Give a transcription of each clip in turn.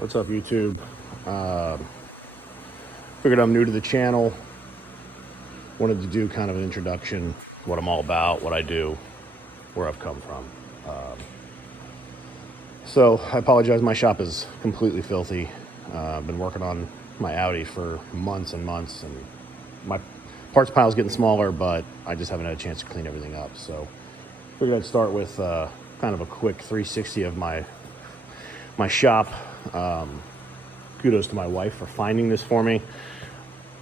What's up, YouTube? Figured I'm new to the channel. Wanted to do kind of an introduction, what I'm all about, what I do, where I've come from. So I apologize, my shop is completely filthy. I've been working on my Audi for months and months, and my parts pile is getting smaller, but I just haven't had a chance to clean everything up. So figured I'd start with kind of a quick 360 of my shop. Kudos to my wife for finding this for me.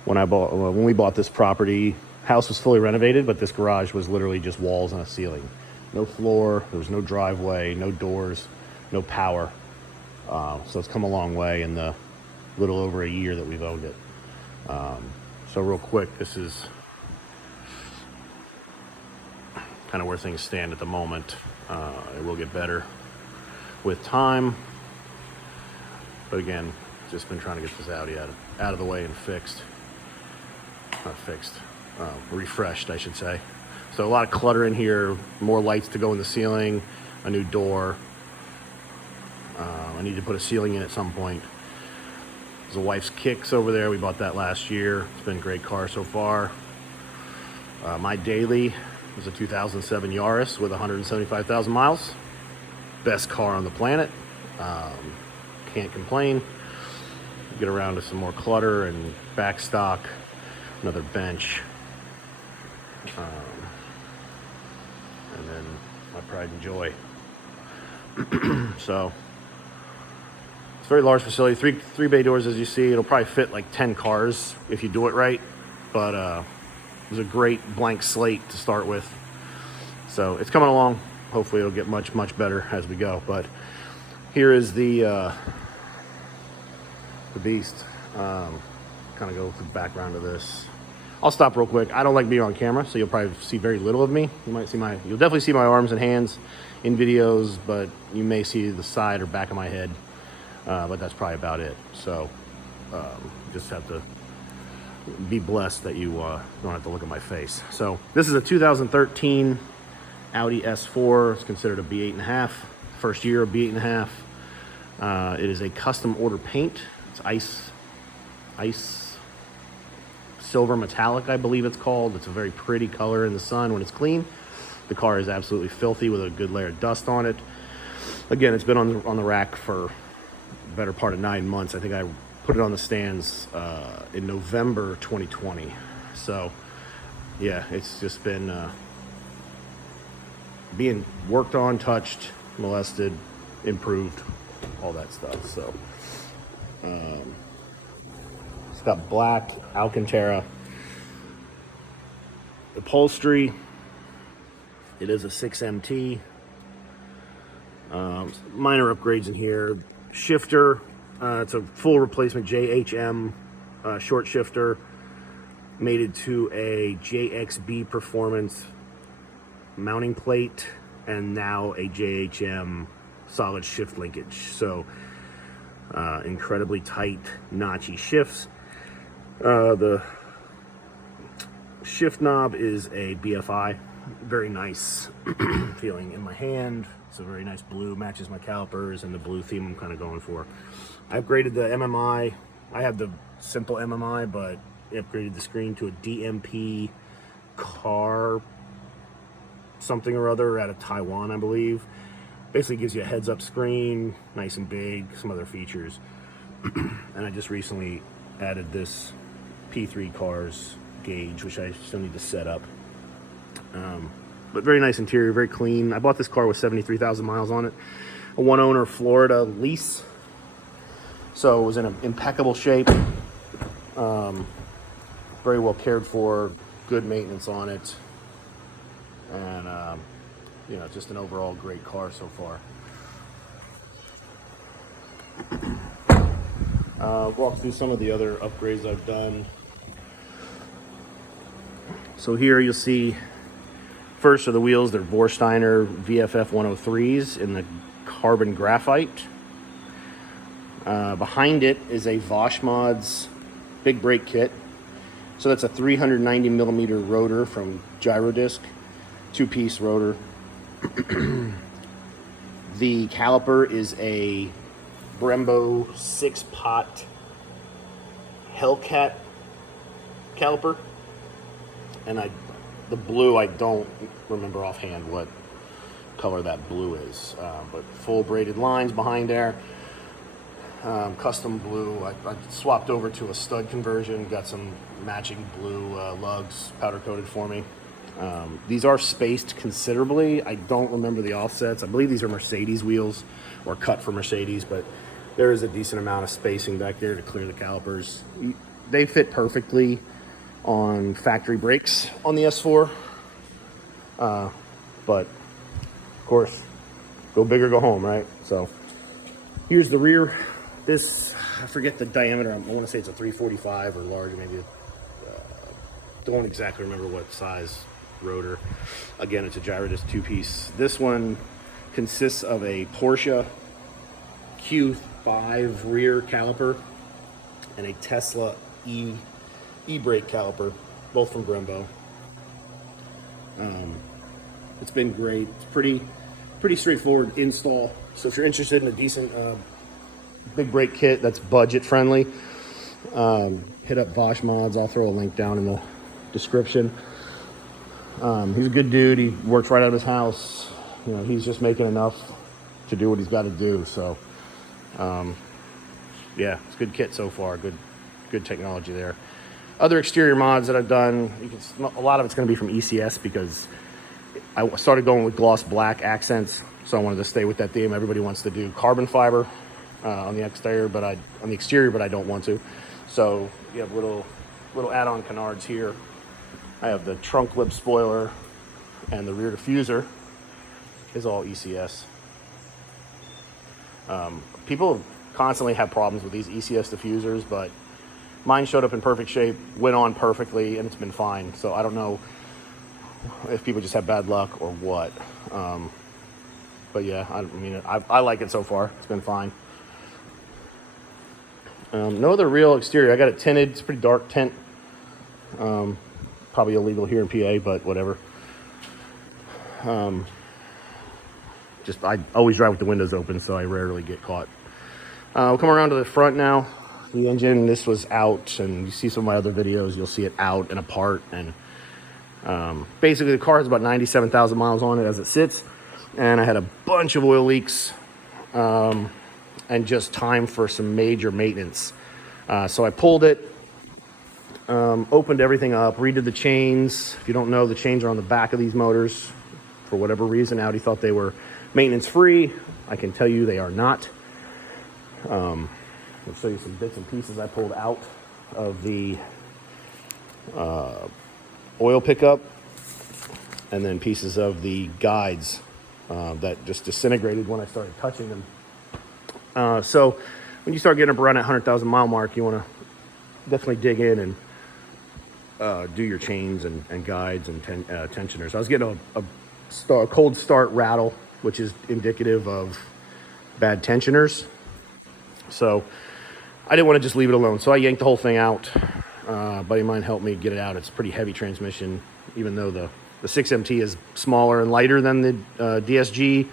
When we bought this property, house was fully renovated, but this garage was literally just walls and a ceiling. No floor, there was no driveway, no doors, no power. So it's come a long way in the little over a year that we've owned it. So real quick, this is kind of where things stand at the moment. It will get better with time. But again, just been trying to get this Audi out of the way and fixed. Not fixed, refreshed, I should say. So a lot of clutter in here, more lights to go in the ceiling, a new door. I need to put a ceiling in at some point. There's a wife's Kicks over there. We bought that last year. It's been a great car so far. My daily was a 2007 Yaris with 175,000 miles. Best car on the planet. Can't complain. Get around to some more clutter and back stock, another bench, and then my pride and joy. So it's a very large facility, three bay doors, as you see. It'll probably fit like 10 cars if you do it right, but it was a great blank slate to start with. So it's coming along. Hopefully it'll get much better as we go. But here is the beast. Kind of go through the background of this. I'll stop real quick. I don't like being on camera, so you'll probably see very little of me. You'll definitely see my arms and hands in videos, but you may see the side or back of my head. But that's probably about it. So just have to be blessed that you don't have to look at my face. So this is a 2013 Audi S4. It's considered a B8.5. First year of B8.5. It is a custom order paint. It's ice silver metallic, I believe it's called. It's a very pretty color in the sun when it's clean. The car is absolutely filthy with a good layer of dust on it. Again, it's been on the rack for the better part of 9 months. I think I put it on the stands in November 2020. So yeah, it's just been being worked on, touched, molested, improved, all that stuff. So it's got black Alcantara upholstery. It is a 6MT. Minor upgrades in here. Shifter, it's a full replacement JHM short shifter, mated to a JXB Performance mounting plate, and now a JHM solid shift linkage. So incredibly tight, notchy shifts. The shift knob is a BFI. Very nice feeling in my hand. It's a very nice blue, matches my calipers and the blue theme I'm kind of going for. I upgraded the MMI. I have the simple MMI, but I upgraded the screen to a DMP car something or other out of Taiwan, I believe. Basically gives you a heads-up screen, nice and big, some other features. And I just recently added this P3 cars gauge, which I still need to set up. But very nice interior, very clean. I bought this car with 73,000 miles on it. A one-owner Florida lease. So it was in impeccable shape. Very well cared for, good maintenance on it. And you know, just an overall great car so far. Walk through some of the other upgrades I've done. So here you'll see, first are the wheels. They're Vorsteiner VFF 103s in the carbon graphite. Behind it is a Voshmods big brake kit. So that's a 390 millimeter rotor from Gyrodisc, two-piece rotor. The caliper is a Brembo 6-pot Hellcat caliper, and the blue, I don't remember offhand what color that blue is, but full braided lines behind there. Custom blue. I swapped over to a stud conversion, got some matching blue lugs powder coated for me. These are spaced considerably. I don't remember the offsets. I believe these are Mercedes wheels, or cut for Mercedes, but there is a decent amount of spacing back there to clear the calipers. They fit perfectly on factory brakes on the S4, but of course, go big or go home, right? So here's the rear. This, I forget the diameter. I want to say it's a 345 or larger, maybe. Don't exactly remember what size rotor. Again, it's a Gyrodisc 2-piece. This one consists of a Porsche Q5 rear caliper and a Tesla e-brake caliper, both from Brembo. It's been great. It's pretty straightforward install. So if you're interested in a decent big brake kit that's budget friendly, hit up Vosh Mods. I'll throw a link down in the description. He's a good dude. He works right out of his house. You know, he's just making enough to do what he's got to do. So yeah, it's a good kit so far. Good technology there. Other exterior mods that I've done, a lot of it's going to be from ECS, because I started going with gloss black accents, so I wanted to stay with that theme. Everybody wants to do carbon fiber on the exterior, but I don't want to. So you have little add-on canards here. I have the trunk lip spoiler, and the rear diffuser is all ECS. People constantly have problems with these ECS diffusers, but mine showed up in perfect shape, went on perfectly, and it's been fine. So I don't know if people just have bad luck or what. But yeah, I like it so far. It's been fine. No other real exterior. I got it tinted. It's a pretty dark tint. Probably illegal here in PA, but whatever. I always drive with the windows open, so I rarely get caught. We'll come around to the front now. The engine, this was out, and you see some of my other videos, you'll see it out and apart. And basically the car has about 97,000 miles on it as it sits, and I had a bunch of oil leaks and just time for some major maintenance. So I pulled it, opened everything up, redid the chains. If you don't know, the chains are on the back of these motors. For whatever reason, Audi thought they were maintenance free. I can tell you they are not. I'll show you some bits and pieces I pulled out of the oil pickup, and then pieces of the guides that just disintegrated when I started touching them. So when you start getting up around that 100,000 mile mark, you want to definitely dig in and do your chains and guides and tensioners. I was getting a cold start rattle, which is indicative of bad tensioners. So I didn't want to just leave it alone, so I yanked the whole thing out. A buddy of mine helped me get it out. It's a pretty heavy transmission, even though the 6MT is smaller and lighter than the DSG,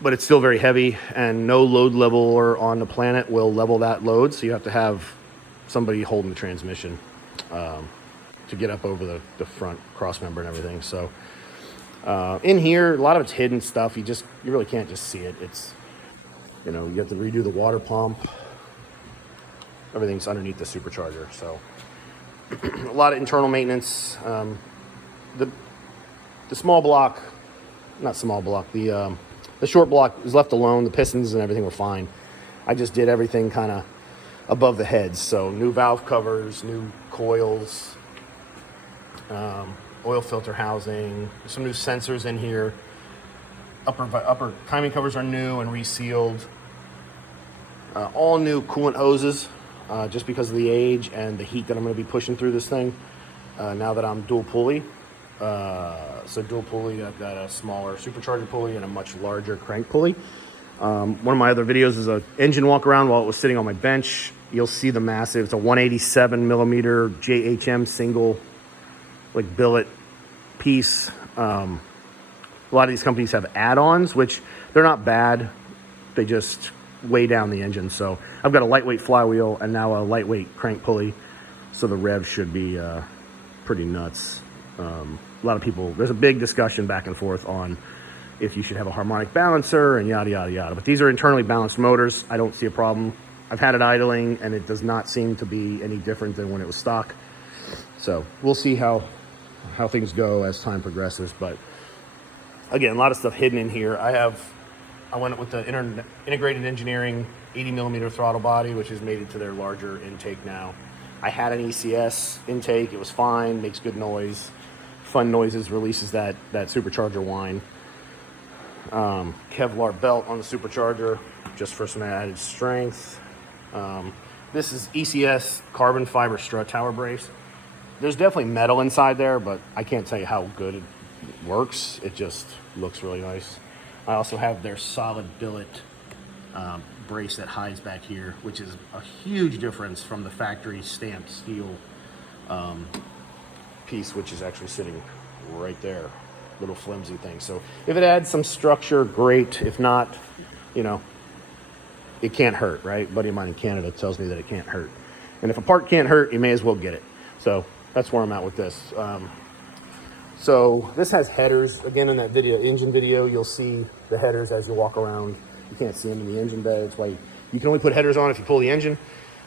but it's still very heavy, and no load leveler on the planet will level that load, so you have to have somebody holding the transmission to get up over the front cross member and everything. So in here, a lot of it's hidden stuff. You really can't just see it. It's, you have to redo the water pump. Everything's underneath the supercharger. So a lot of internal maintenance. The small block, not small block, the short block is left alone. The pistons and everything were fine. I just did everything kind of above the heads. So new valve covers, new coils, oil filter housing, some new sensors in here. Upper timing covers are new and resealed. All new coolant hoses, just because of the age and the heat that I'm going to be pushing through this thing. Now that I'm dual pulley. So dual pulley, I've got a smaller supercharger pulley and a much larger crank pulley. One of my other videos is an engine walk around while it was sitting on my bench. You'll see the massive, it's a 187 millimeter JHM single, like billet piece. A lot of these companies have add-ons, which they're not bad. They just way down the engine. So I've got a lightweight flywheel and now a lightweight crank pulley. So the rev should be pretty nuts. A lot of people, there's a big discussion back and forth on if you should have a harmonic balancer and yada, yada, yada. But these are internally balanced motors. I don't see a problem. I've had it idling and it does not seem to be any different than when it was stock. So we'll see how things go as time progresses. But again, a lot of stuff hidden in here. I went with the integrated engineering 80mm throttle body, which is mated to their larger intake now. I had an ECS intake. It was fine, makes good noise, fun noises, releases that supercharger whine. Kevlar belt on the supercharger, just for some added strength. This is ECS carbon fiber strut tower brace. There's definitely metal inside there, but I can't tell you how good it works. It just looks really nice. I also have their solid billet brace that hides back here, which is a huge difference from the factory stamped steel piece, which is actually sitting right there, little flimsy thing. So if it adds some structure, great. If not, you know, it can't hurt, right? A buddy of mine in Canada tells me that it can't hurt. And if a part can't hurt, you may as well get it. So that's where I'm at with this. So this has headers. Again, in that video, engine video, you'll see the headers as you walk around. You can't see them in the engine bay. That's why you can only put headers on if you pull the engine.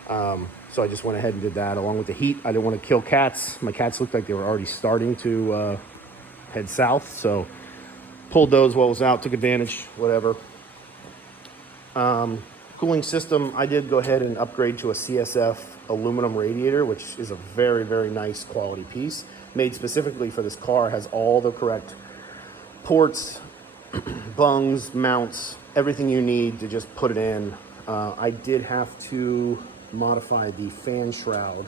So I just went ahead and did that along with the heat. I didn't want to kill cats. My cats looked like they were already starting to head south. So pulled those while it was out, took advantage, whatever. Cooling system, I did go ahead and upgrade to a CSF aluminum radiator, which is a very, very nice quality piece. Made specifically for this car, has all the correct ports, bungs, mounts, everything you need to just put it in. I did have to modify the fan shroud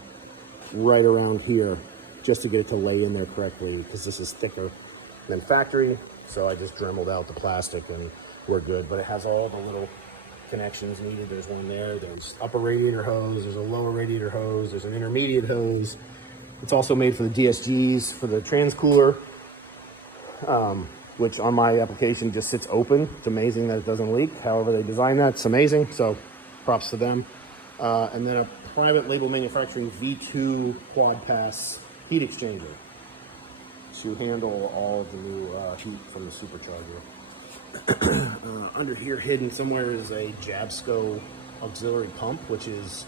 right around here just to get it to lay in there correctly, because this is thicker than factory. So I just dremeled out the plastic and we're good. But it has all the little connections needed. There's one there, there's upper radiator hose, there's a lower radiator hose, there's an intermediate hose. It's also made for the DSGs for the transcooler, which on my application just sits open. It's amazing that it doesn't leak. However they designed that, it's amazing. So props to them. And then a private label manufacturing V2 quad pass heat exchanger to handle all of the new heat from the supercharger. Under here, hidden somewhere, is a Jabsco auxiliary pump, which is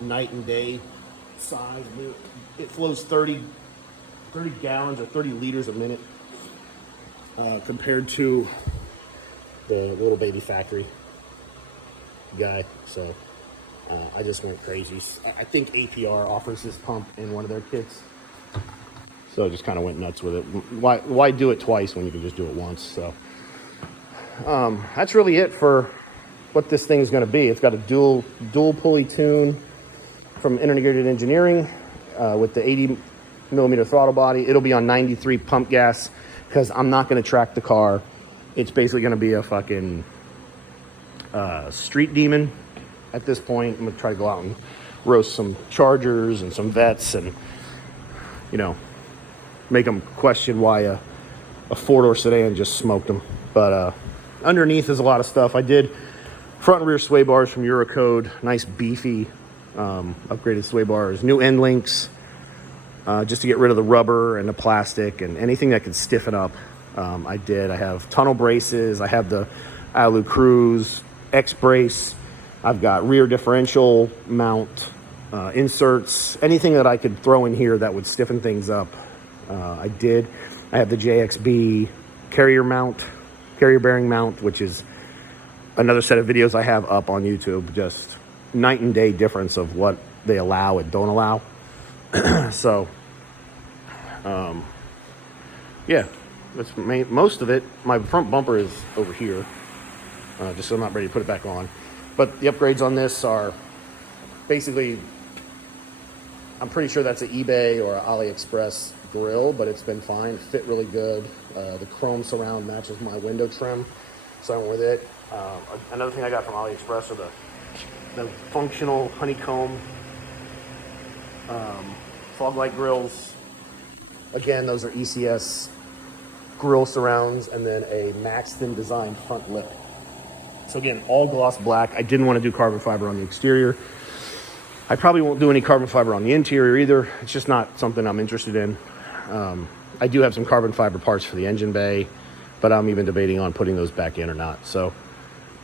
night and day size. It flows 30 gallons or 30 liters a minute compared to the little baby factory guy. So I just went crazy. I think APR offers this pump in one of their kits. So I just kind of went nuts with it. Why do it twice when you can just do it once? So that's really it for what this thing is going to be. It's got a dual pulley tune from Integrated Engineering with the 80mm throttle body. It'll be on 93 pump gas because I'm not going to track the car. It's basically going to be a fucking street demon at this point. I'm going to try to go out and roast some Chargers and some Vets and, you know, make them question why a four-door sedan just smoked them. But underneath is a lot of stuff. I did front and rear sway bars from Eurocode, nice beefy upgraded sway bars, new end links, just to get rid of the rubber and the plastic and anything that could stiffen up. I have tunnel braces. I have the Alu Cruise X brace. I've got rear differential mount inserts, anything that I could throw in here that would stiffen things up. I have the JXB carrier bearing mount, which is another set of videos I have up on YouTube. Just night and day difference of what they allow and don't allow. So, yeah, that's most of it. My front bumper is over here, just so I'm not ready to put it back on. But the upgrades on this are basically, I'm pretty sure that's an eBay or an AliExpress grill, but it's been fine. Fit really good. The chrome surround matches my window trim, so I went with it. Another thing I got from AliExpress are the functional honeycomb fog light grills. Again, those are ECS grill surrounds, and then a Maxton design front lip. So again, all gloss black. I didn't want to do carbon fiber on the exterior. I probably won't do any carbon fiber on the interior either. It's just not something I'm interested in. I do have some carbon fiber parts for the engine bay, but I'm even debating on putting those back in or not. So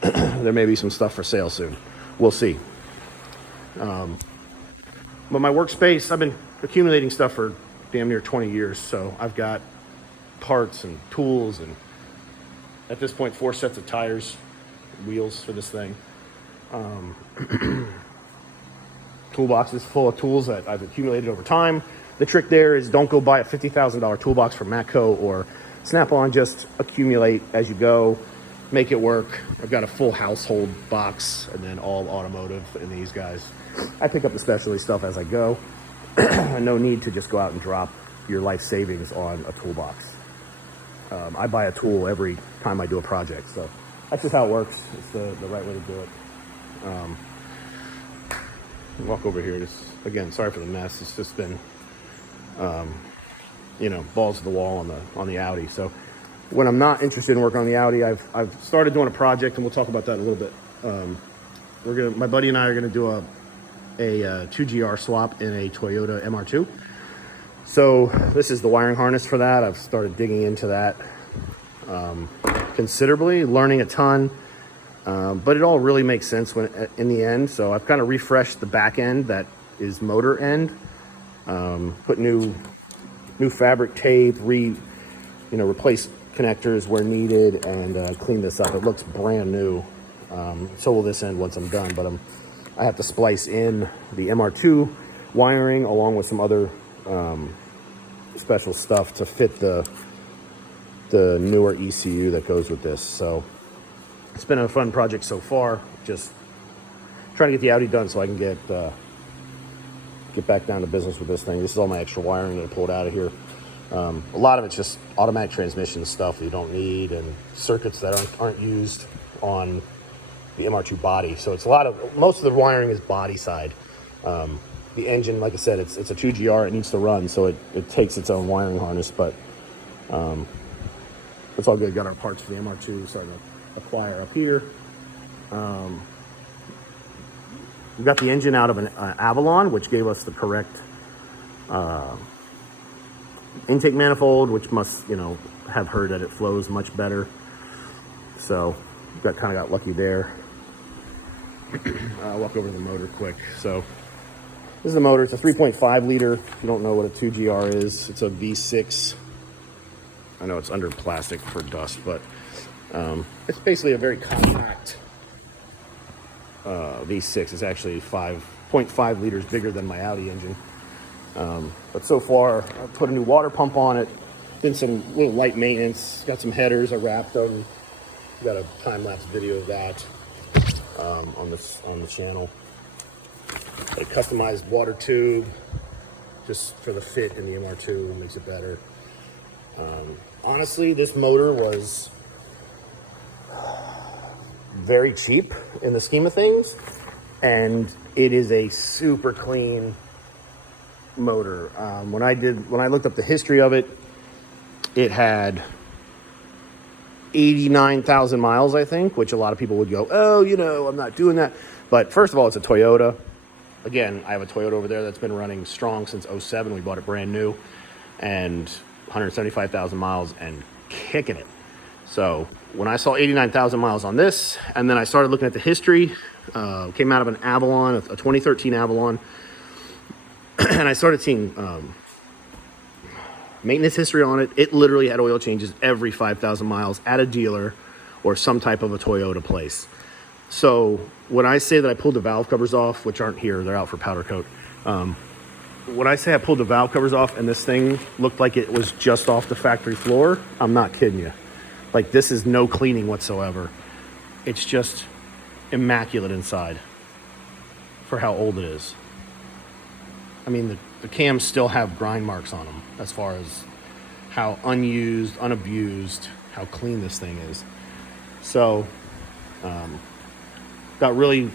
there may be some stuff for sale soon. We'll see. But my workspace, I've been accumulating stuff for damn near 20 years. So I've got parts and tools and at this point, 4 sets of tires, wheels for this thing. Toolboxes full of tools that I've accumulated over time. The trick there is don't go buy a $50,000 toolbox from Matco or Snap-on. Just accumulate as you go, make it work. I've got a full household box and then all automotive in these guys. I pick up the specialty stuff as I go. No need to just go out and drop your life savings on a toolbox. I buy a tool every time I do a project, so that's just how it works. It's the right way to do it. Walk over here. Just again, sorry for the mess. It's just been, balls to the wall on the Audi. So when I'm not interested in working on the Audi, I've started doing a project, and we'll talk about that a little bit. My buddy and I are gonna do a 2GR swap in a Toyota MR2. So this is the wiring harness for that. I've started digging into that considerably, learning a ton, but it all really makes sense in the end. So I've kind of refreshed the back end that is motor end, put new fabric tape, replace connectors where needed, and clean this up. It looks brand new. So will this end once I'm done, but I have to splice in the MR2 wiring along with some other special stuff to fit the newer ECU that goes with this. So it's been a fun project so far. Just trying to get the Audi done so I can get back down to business with this thing. This is all my extra wiring that I pulled out of here. A lot of it's just automatic transmission stuff that you don't need and circuits that aren't used on the MR2 body. So it's most of the wiring is body side. The engine, like I said, it's a 2GR. It needs to run, so it takes its own wiring harness, but it's all good. Got our parts for the MR2 starting to acquire up here. We got the engine out of an Avalon, which gave us the correct intake manifold, which must, have heard that it flows much better. So kind of got lucky there. I'll walk over to the motor quick. So this is the motor. It's a 3.5 liter. If you don't know what a 2GR is, it's a V6. I know it's under plastic for dust, but it's basically a very compact V6. It's actually 5.5 liters bigger than my Audi engine. But so far, I put a new water pump on it, did some little light maintenance, got some headers, I wrapped them. Got a time-lapse video of that on the channel. A customized water tube just for the fit in the MR2, makes it better. Honestly, this motor was very cheap in the scheme of things, and it is a super clean motor. When I looked up the history of it, it had 89,000 miles, I think, which a lot of people would go, oh, I'm not doing that. But first of all, it's a Toyota. Again, I have a Toyota over there that's been running strong since 07. We bought it brand new, and 175,000 miles and kicking it. So when I saw 89,000 miles on this, and then I started looking at the history, came out of an Avalon, a 2013 Avalon, and I started seeing maintenance history on it. It literally had oil changes every 5,000 miles at a dealer or some type of a Toyota place. So when I say that I pulled the valve covers off, which aren't here, they're out for powder coat. When I say I pulled the valve covers off and this thing looked like it was just off the factory floor, I'm not kidding you. Like, this is no cleaning whatsoever. It's just immaculate inside for how old it is. I mean, the cams still have grind marks on them as far as how unused, unabused, how clean this thing is. So, got really,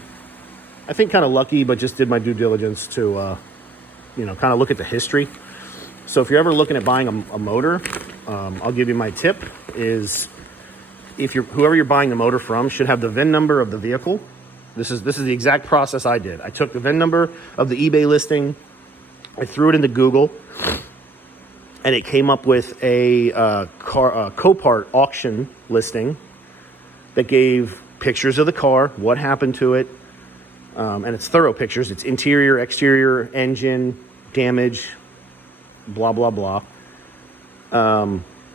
I think, kind of lucky, but just did my due diligence to, kind of look at the history. So if you're ever looking at buying a motor, I'll give you my tip is if you're whoever you're buying the motor from should have the VIN number of the vehicle. This is the exact process I did. I took the VIN number of the eBay listing, I threw it into Google, and it came up with a Copart auction listing that gave pictures of the car, what happened to it, and it's thorough pictures. It's interior, exterior, engine, damage, blah, blah, blah.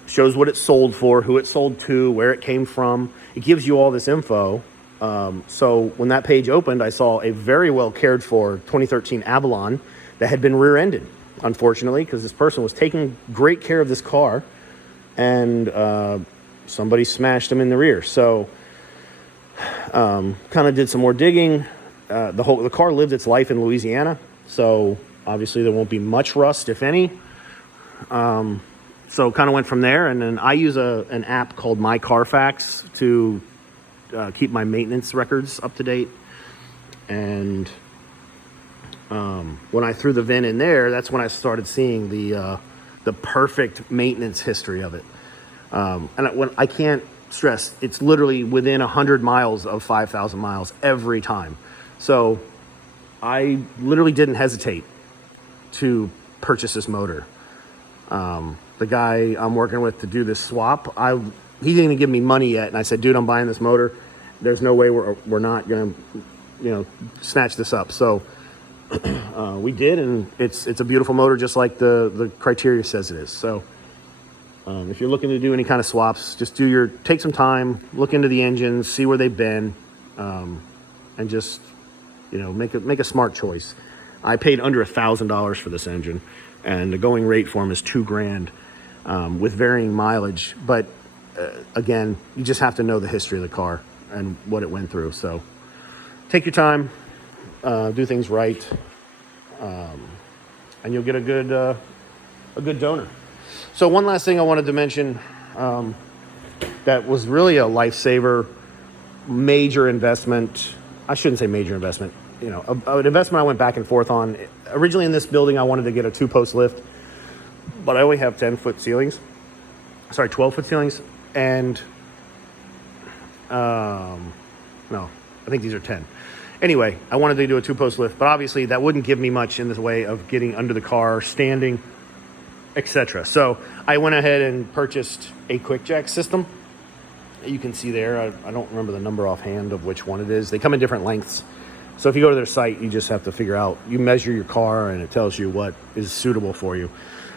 Shows what it sold for, who it sold to, where it came from. It gives you all this info. So when that page opened, I saw a very well cared for 2013 Avalon that had been rear-ended, unfortunately, because this person was taking great care of this car, and somebody smashed him in the rear. So kind of did some more digging. The car lived its life in Louisiana, so obviously there won't be much rust, if any. So kind of went from there, and then I use an app called My Carfax to keep my maintenance records up to date. And when I threw the VIN in there, that's when I started seeing the perfect maintenance history of it. And I can't stress, it's literally within 100 miles of 5,000 miles every time. So I literally didn't hesitate to purchase this motor. The guy I'm working with to do this swap, he didn't even give me money yet, and I said, dude, I'm buying this motor. There's no way we're not gonna, snatch this up. So we did, and it's a beautiful motor, just like the criteria says it is. So if you're looking to do any kind of swaps, just take some time, look into the engines, see where they've been, and just make a smart choice. I paid under $1,000 for this engine, and the going rate for them is $2,000 with varying mileage. But again, you just have to know the history of the car and what it went through. So take your time, do things right, and you'll get a good donor. So one last thing I wanted to mention that was really a lifesaver, major investment. I shouldn't say major investment. An investment I went back and forth on. Originally in this building, I wanted to get a 2-post lift, but I only have 12-foot ceilings. And no, I think these are 10. Anyway, I wanted to do a 2-post lift, but obviously that wouldn't give me much in the way of getting under the car, standing, etc. So I went ahead and purchased a quick jack system. You can see there, I don't remember the number offhand of which one it is. They come in different lengths. So if you go to their site, you just have to figure out, you measure your car and it tells you what is suitable for you.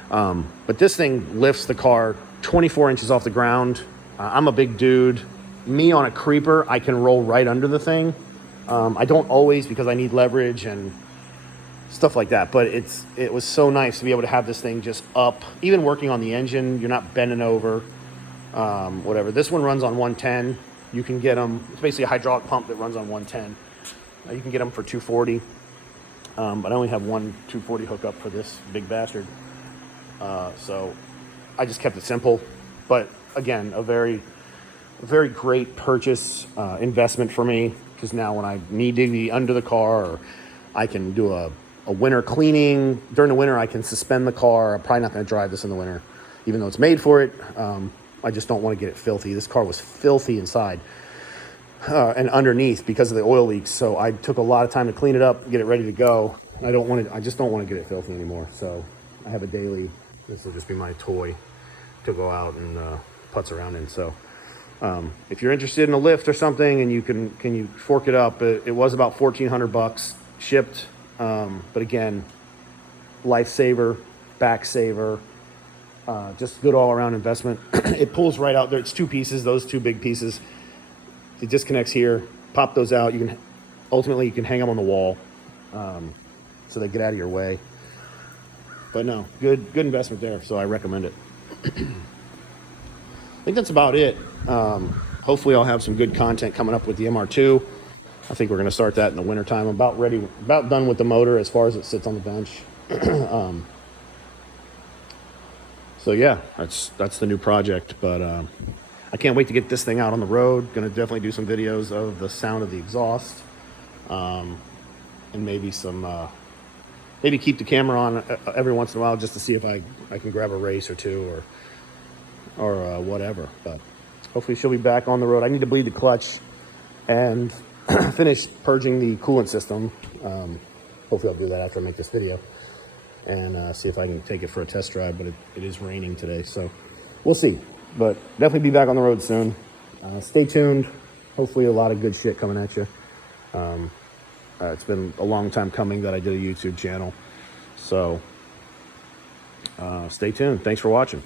But this thing lifts the car 24 inches off the ground. I'm a big dude. Me on a creeper, I can roll right under the thing. I don't always, because I need leverage and stuff like that. But it was so nice to be able to have this thing just up. Even working on the engine, you're not bending over, whatever. This one runs on 110. You can get them, it's basically a hydraulic pump that runs on 110. You can get them for $240. But I only have one 240 hookup for this big bastard. So I just kept it simple. But again, a very great purchase, investment for me, because now when I need to be under the car, or I can do a winter cleaning during the winter, I can suspend the car. I'm probably not going to drive this in the winter, even though it's made for it. I just don't want to get it filthy. This car was filthy inside and underneath because of the oil leaks. So I took a lot of time to clean it up, get it ready to go. I just don't want to get it filthy anymore. So I have a daily, this will just be my toy to go out and putz around in. So if you're interested in a lift or something, and can you fork it up, it was about $1,400 shipped. But again, lifesaver, back saver, just good all around investment. It pulls right out there. It's 2 pieces, those 2 big pieces. It disconnects here, pop those out. You can hang them on the wall, so they get out of your way. But no, good investment there. So I recommend it. I think that's about it. Hopefully I'll have some good content coming up with the MR2. I think we're going to start that in the wintertime. I'm about done with the motor as far as it sits on the bench. So yeah, that's the new project. But I can't wait to get this thing out on the road. Going to definitely do some videos of the sound of the exhaust, and maybe maybe keep the camera on every once in a while just to see if I can grab a race or two or whatever. But Hopefully she'll be back on the road. I need to bleed the clutch and finish purging the coolant system. Hopefully I'll do that after I make this video, and see if I can take it for a test drive, but it is raining today, so we'll see. But definitely be back on the road soon. Stay tuned. Hopefully a lot of good shit coming at you. It's been a long time coming that I did a YouTube channel, so stay tuned. Thanks for watching.